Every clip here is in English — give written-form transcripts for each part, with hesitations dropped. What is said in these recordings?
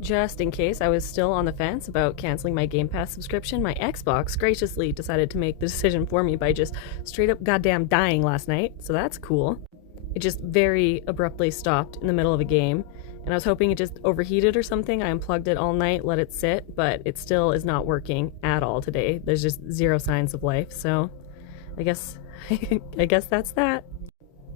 Just in case I was still on the fence about canceling my Game Pass subscription, my Xbox graciously decided to make the decision for me by just straight up goddamn dying last night, so that's cool. It just very abruptly stopped in the middle of a game, and I was hoping it just overheated or something. I unplugged it all night, let it sit, but it still is not working at all today. There's just zero signs of life, so I guess I guess that's that.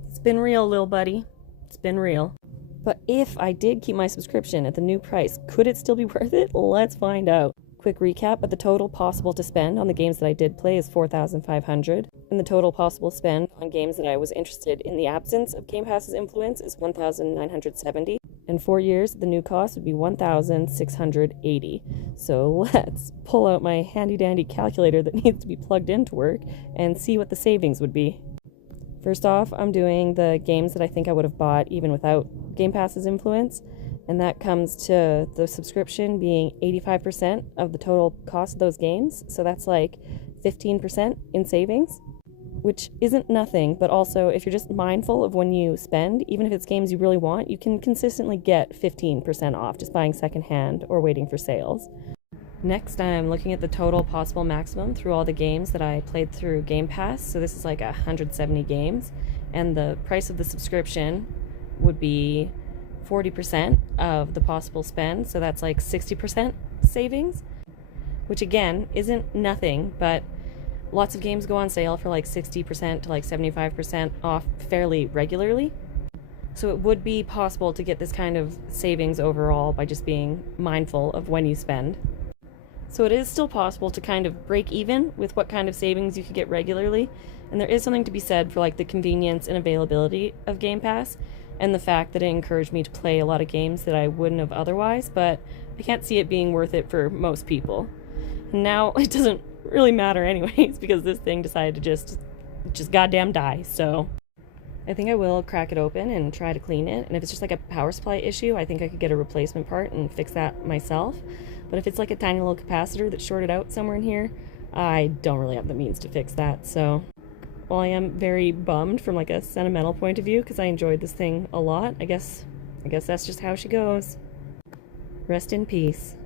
It's been real, lil buddy. It's been real. But if I did keep my subscription at the new price, could it still be worth it? Let's find out. Quick recap, but the total possible to spend on the games that I did play is $4,500, and the total possible spend on games that I was interested in the absence of Game Pass's influence is $1,970. In 4 years, the new cost would be $1,680. So let's pull out my handy-dandy calculator that needs to be plugged into work and see what the savings would be. First off, I'm doing the games that I think I would have bought even without Game Pass's influence, and that comes to the subscription being 85% of the total cost of those games, so that's like 15% in savings, which isn't nothing, but also if you're just mindful of when you spend, even if it's games you really want, you can consistently get 15% off just buying secondhand or waiting for sales. Next, I'm looking at the total possible maximum through all the games that I played through Game Pass. So this is like 170 games, and the price of the subscription would be 40% of the possible spend, so that's like 60% savings, which again isn't nothing, but lots of games go on sale for like 60% to like 75% off fairly regularly. So it would be possible to get this kind of savings overall by just being mindful of when you spend. So it is still possible to kind of break even with what kind of savings you could get regularly, and there is something to be said for like the convenience and availability of Game Pass and the fact that it encouraged me to play a lot of games that I wouldn't have otherwise, but I can't see it being worth it for most people. And now it doesn't really matter anyways because this thing decided to just goddamn die, so I think I will crack it open and try to clean it, and if it's just like a power supply issue, I think I could get a replacement part and fix that myself. But if it's like a tiny little capacitor that's shorted out somewhere in here, I don't really have the means to fix that. So while I am very bummed from like a sentimental point of view because I enjoyed this thing a lot, I guess that's just how she goes. Rest in peace.